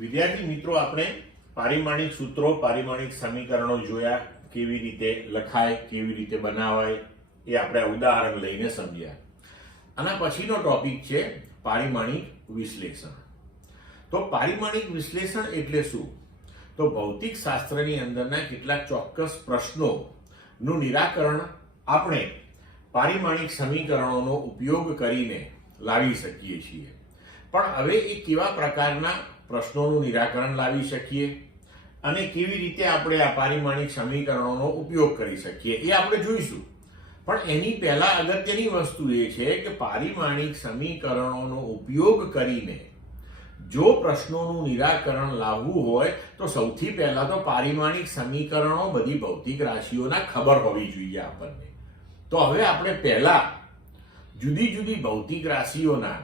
વિદ્યાર્થી મિત્રો, આપણે પારિમાણિક સૂત્રો, પારિમાણિક સમીકરણો જોયા, કેવી રીતે લખાય, કેવી રીતે બનાવાય, એ આપણે ઉદાહરણ લઈને સમજ્યા. આના પછીનો ટોપિક છે પારિમાણિક વિશ્લેષણ. તો પારિમાણિક વિશ્લેષણ એટલે શું? તો ભૌતિક શાસ્ત્રની અંદરના કેટલાક ચોક્કસ પ્રશ્નોનું નિરાકરણ આપણે પારિમાણિક સમીકરણોનો ઉપયોગ કરીને લાવી શકીએ છીએ. પણ હવે એ કેવા પ્રકારના પ્રશ્નોનું નિરાકરણ લાવી શકીએ અને કેવી રીતે આપણે આ પારિમાણિક સમીકરણોનો ઉપયોગ કરી શકીએ એ આપણે જોઈશું. પણ એની પહેલા અગત્યની વસ્તુ એ છે કે પારિમાણિક સમીકરણોનો ઉપયોગ કરીને જો પ્રશ્નોનું નિરાકરણ લાવવું હોય તો સૌથી પહેલા તો પારિમાણિક સમીકરણો, બધી ભૌતિક રાશિઓના ખબર હોવી જોઈએ આપણને. તો હવે આપણે પહેલા જુદી જુદી ભૌતિક રાશિઓના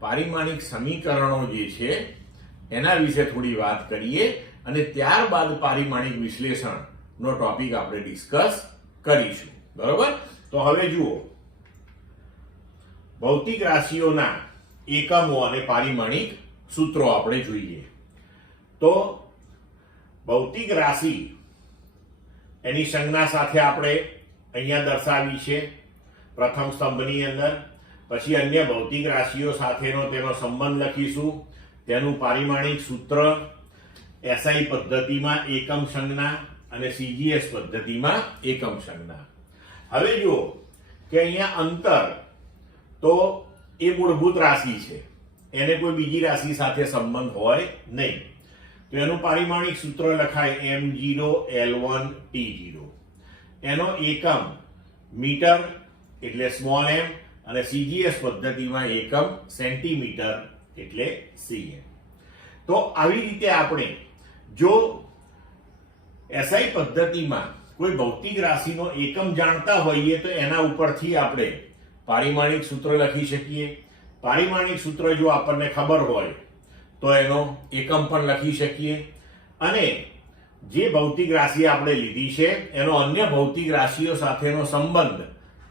પારિમાણિક સમીકરણો જે છે એના વિશે થોડી વાત કરીએ અને ત્યારબાદ પારિમાણિક વિશ્લેષણનો ટોપિક આપણે ડિસ્કસ કરીશું. બરોબર? તો હવે જુઓ, ભૌતિક રાશિઓના એકમો અને પારિમાણિક સૂત્રો આપણે જોઈએ. તો ભૌતિક રાશિ એની સંજ્ઞા સાથે આપણે અહીંયા દર્શાવી છે પ્રથમ સ્તંભની અંદર. પછી અન્ય ભૌતિક રાશિઓ સાથેનો તેનો સંબંધ લખીશું, તેનું પારિમાણિક સૂત્ર, એસઆઈ પદ્ધતિમાં એકમ સંજ્ઞા અને સીજીએસ પદ્ધતિમાં એકમ સંજ્ઞા. હવે જુઓ કે અહીંયા અંતર તો એ મૂળભૂત રાશિ છે, એને કોઈ બીજી રાશિ સાથે સંબંધ હોય નહીં. તો એનું પારિમાણિક સૂત્ર લખાય m0 L1 T0. એનો એકમ મીટર એટલે સ્મોલ m અને સીજીએસ પદ્ધતિમાં એકમ સેન્ટીમીટર એટલે cm. તો આવી રીતે આપણે જો એસઆઈ પદ્ધતિમાં કોઈ ભૌતિક રાશિનો એકમ જાણતા હોઈએ તો એના ઉપરથી આપણે પારિમાણિક સૂત્ર લખી શકીએ. પારિમાણિક સૂત્ર જો આપણને ખબર હોય તો એનો એકમ પણ લખી શકીએ અને જે ભૌતિક રાશિ આપણે લીધી છે એનો અન્ય ભૌતિક રાશિઓ સાથેનો સંબંધ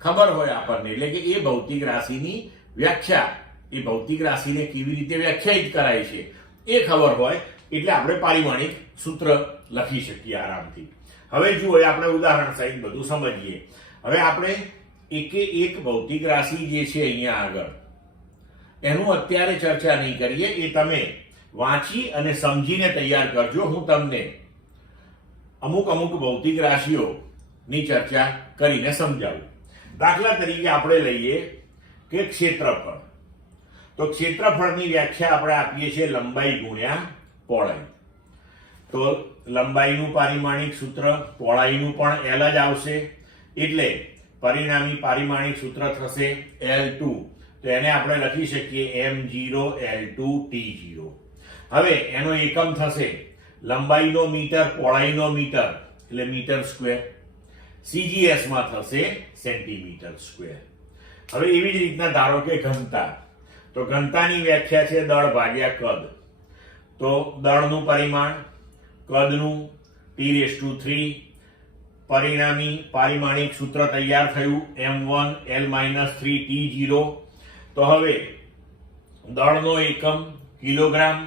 ખબર હોય આપણને, એટલે કે એ ભૌતિક રાશિની વ્યાખ્યા, એ ભૌતિક રાશિને કેવી રીતે વ્યાખ્યાયિત કરાય છે એ ખબર હોય એટલે આપણે પારિમાણિક સૂત્ર લખી શકીએ આરામથી. હવે જુઓ, આપણે ઉદાહરણ સહિત બધું સમજીએ. હવે આપણે એકે એક ભૌતિક રાશિ જે છે અહીંયા આગળ એનું અત્યારે ચર્ચા નહીં કરીએ, એ તમે વાંચી અને સમજીને તૈયાર કરજો. હું તમને અમુક ભૌતિક રાશિઓની ચર્ચા કરીને સમજાવું. દાખલા તરીકે આપણે લઈએ કે ક્ષેત્રફળ. તો ક્ષેત્રફળની વ્યાખ્યા આપણે આપીએ છીએ લંબાઈ ગુણ્યા પહોળાઈ. તો લંબાઈનું પારિમાણિક સૂત્ર, પહોળાઈનું પણ L જ આવશે, એટલે પરિણામી પારિમાણિક સૂત્ર થશે L2. તો એને આપણે લખી શકીએ m0 L2 T0. હવે એનો એકમ થશે લંબાઈનો મીટર, પહોળાઈનો મીટર એટલે મીટર સ્ક્વેર, સીજીએસ માં થશે સેન્ટીમીટર સ્ક્વેર. હવે એવી જ રીતના ધારો કે ઘનતા. તો ઘનતાની વ્યાખ્યા છે દળ ભાગ્યા કદ. તો દળનું પરિમાણ, કદનું T3. પરિણામી પારિમાણિક સૂત્ર તૈયાર થયું m1 L-3 T0. તો હવે દળનો એકમ કિલોગ્રામ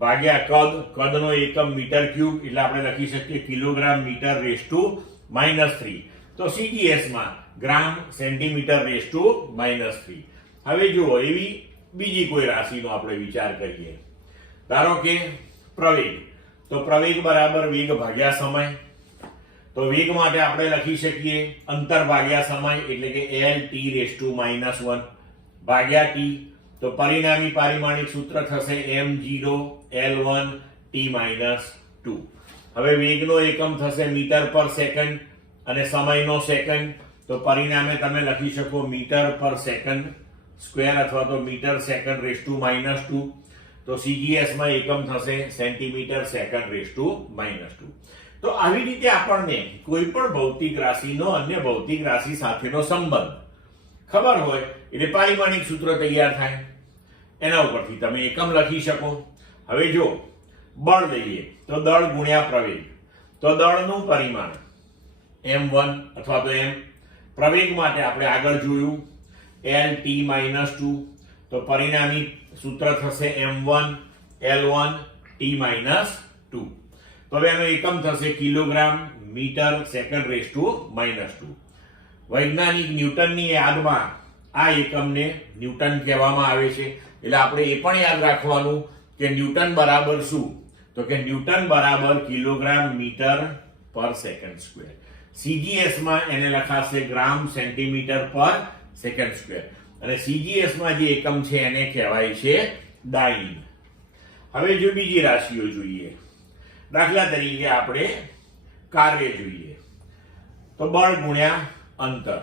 ભાગ્યા કદ, કદનો એકમ મીટર ક્યુબ એટલે આપણે લખી શકીએ કિલોગ્રામ મીટર (-3). તો સીજીએસ માં ગ્રામ સેન્ટીમીટર (-3). હવે જુઓ, એવી બીજી કોઈ રાશિનો આપણે વિચાર કરીએ. ધારો કે પ્રવેગ. તો પ્રવેગ બરાબર વેગ ભાગ્યા સમય. તો વેગ માટે આપણે લખી શકીએ અંતર ભાગ્યા સમય એટલે કે L(t⁻⁻1) ભાગ્યા t. તો પરિણામી પારિમાણિક સૂત્ર થશે m0 L1 T-2. હવે વેગનો એકમ થશે મીટર પર સેકન્ડ અને સમયનો સેકન્ડ. તો પરિણામે તમે લખી શકો મીટર પર સેકન્ડ સ્ક્વેર અથવા તો મીટર સેકન્ડ (-2). તો સીજીએસ માં એકમ થશે સેન્ટીમીટર સેકન્ડ (-2). તો આવી રીતે આપણને કોઈ પણ ભૌતિક રાશિનો અન્ય ભૌતિક રાશિ સાથેનો સંબંધ ખબર હોય એટલે પારિમાણિક સૂત્ર તૈયાર થાય. એના ઉપરથી તમે એકમ લખી શકો. હવે જો બળ લઈએ તો દળ ગુણ્યા પ્રવેગ. તો દળનું પરિમાણ m1 અથવા તો m. પ્રવેગ માટે આપણે આગળ જોયું L(t-2). તો પરિણામી સૂત્ર થશે m1 L1 t-2. તો હવે એનો એકમ થશે kilogram metre second raise to -2. વૈજ્ઞાનિક ન્યૂટનની યાદમાં આ એકમને ન્યૂટન કહેવામાં આવે છે. એટલે આપણે એ પણ યાદ રાખવાનું કે ન્યૂટન બરાબર શું? તો કે ન્યૂટન બરાબર કિલોગ્રામ મીટર પર સેકન્ડ સ્ક્વેર. CGS માં એને લખાશે ગ્રામ સેન્ટીમીટર પર સેકન્ડ સ્ક્વેર અને CGS માં જે એકમ છે એને કહેવાય છે ડાઇન. હવે જો બીજી રાશિઓ જોઈએ, દાખલા તરીકે આપણે કાર્ય જોઈએ તો બળ ગુણ્યા અંતર.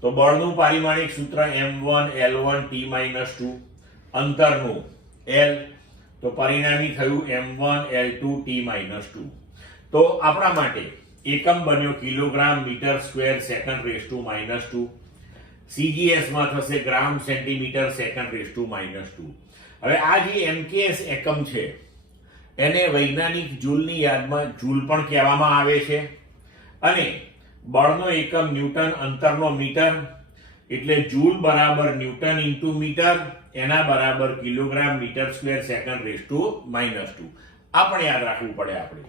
તો બળનું પારિમાણિક સૂત્ર m1 L1 t-2, અંતરનું L, તો પરિણામી થયું m1 L2 t-2. તો આપણા માટે એકમ બન્યો kilogram metre square second raise to -2. CGS માં થશે gram centimetre second raise to -2. હવે આ જે MKS એકમ છે એને વૈજ્ઞાનિક જૂલની યાદમાં જૂલ પણ કહેવામાં આવે છે અને બળનો એકમ ન્યૂટન, અંતરનો મીટર, એટલે જૂલ બરાબર ન્યૂટન ઇન્ટુ મીટર, એના બરાબર kilogram metre square second raise to -2. આ પણ યાદ રાખવું પડે આપણે.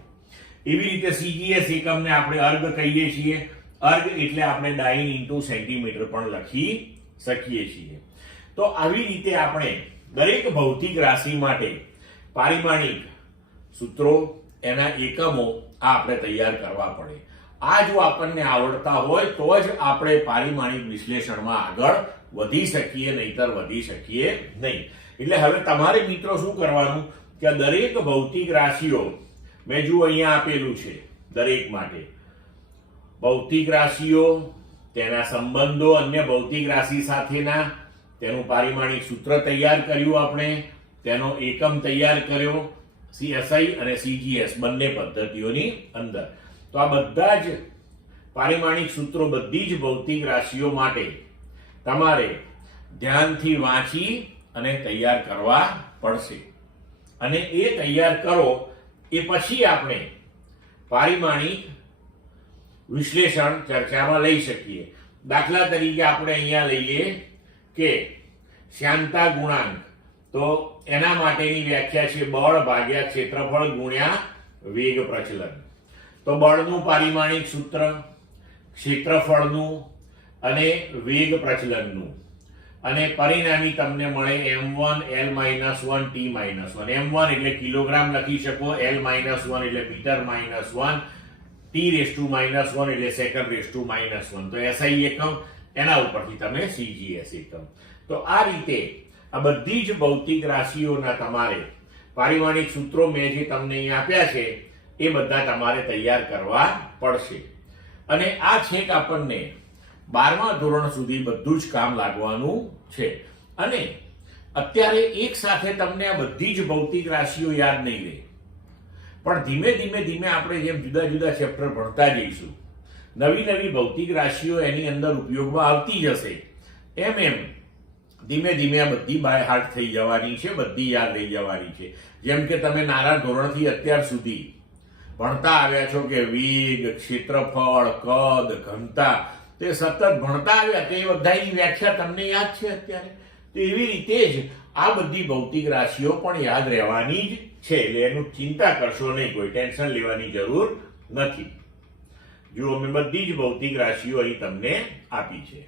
એવી રીતે CGS એકમને આપણે અર્ગ કહીએ છીએ. અર્ગ એટલે આપણે ડાઇન ઇન્ટુ સેન્ટીમીટર પણ લખી શકીએ છીએ. તો આવી રીતે આપણે દરેક ભૌતિક રાશિ માટે પારિમાણિક સૂત્રો, એના એકમો આ આપણે તૈયાર કરવા પડે. આ જો આપણને આવડતા હોય તો જ આપણે પારિમાણિક વિશ્લેષણમાં આગળ વધી શકીએ, નહીતર વધી શકીએ નહીં. એટલે હવે તમારે મિત્રો શું કરવાનું કે દરેક ભૌતિક રાશિઓ મેં જો અહીંયા આપેલું છે દરેક માટે ભૌતિક રાશિઓ, તેના સંબંધો અન્ય ભૌતિક રાશિ સાથેના, તેનું પારિમાણિક સૂત્ર તૈયાર કર્યું આપણે, તેનો એકમ તૈયાર કર્યો SI અને CGS બંને પદ્ધતિઓની અંદર. તો આ બધા જ પારિમાણિક સૂત્રો બધી જ ભૌતિક રાશિઓ માટે તમારે ધ્યાનથી વાંચી અને તૈયાર કરવા પડશે. અને એ તૈયાર કરો એ પછી આપણે પારિમાણિક વિશ્લેષણ ચર્ચામાં લઈ શકીએ. દાખલા તરીકે આપણે અહીંયા લઈએ કે શ્યાનતા ગુણાંક. તો એના માટેની વ્યાખ્યા છે બળ ભાગ્યા ક્ષેત્રફળ ગુણ્યા વેગ પ્રચલન. તો બળનું પારિમાણિક સૂત્ર, ક્ષેત્રફળનું અને વેગ પ્રચલનનું, અને પરિણામી તમને મળે m1 L-1 t-1. m1 એટલે કિલોગ્રામ લખી શકો, L-1 એટલે મીટર -1, t-1 એટલે સેકન્ડ રેઝ ટુ -1. તો SI એકમ, એના ઉપરથી તમે CGS એકમ. તો આ રીતે આ બધી જ ભૌતિક રાશિઓના તમારે પારિમાણિક સૂત્રો મેં જે તમને અહીં આપ્યા છે એ બધા તમારે તૈયાર કરવા પડશે. અને આ છેક આપણને 12મા ધોરણ સુધી બધું જ કામ લાગવાનું છે. અને અત્યારે એક સાથે તમને આ બધી જ ભૌતિક રાશિઓ યાદ નહીં રહે, પણ ધીમે ધીમે આપણે જેમ જુદા જુદા ચેપ્ટર ભણતા જઈશું, નવી નવી ભૌતિક રાશિઓ એની અંદર ઉપયોગમાં આવતી જશે, એમ ધીમે ધીમે આ બધી બાય હાર્ટ થઈ જવાની છે, બધી યાદ રહી જવાની છે. જેમ કે તમે નાના ધોરણથી અત્યાર સુધી ભણતા આવ્યા છો કે વેગ, ક્ષેત્રફળ, કદ, ઘનતા, તે સતત ભણતા આવ્યા કે એ બધાની વ્યાખ્યા તમને યાદ છે અત્યારે. તો એવી રીતે જ આ બધી ભૌતિક રાશિઓ પણ યાદ રહેવાની જ છે. એટલે એનું ચિંતા કરશો નહીં, કોઈ ટેન્શન લેવાની જરૂર નથી. જુઓ, મેં બધી જ ભૌતિક રાશિઓ અહીં તમને આપી છે.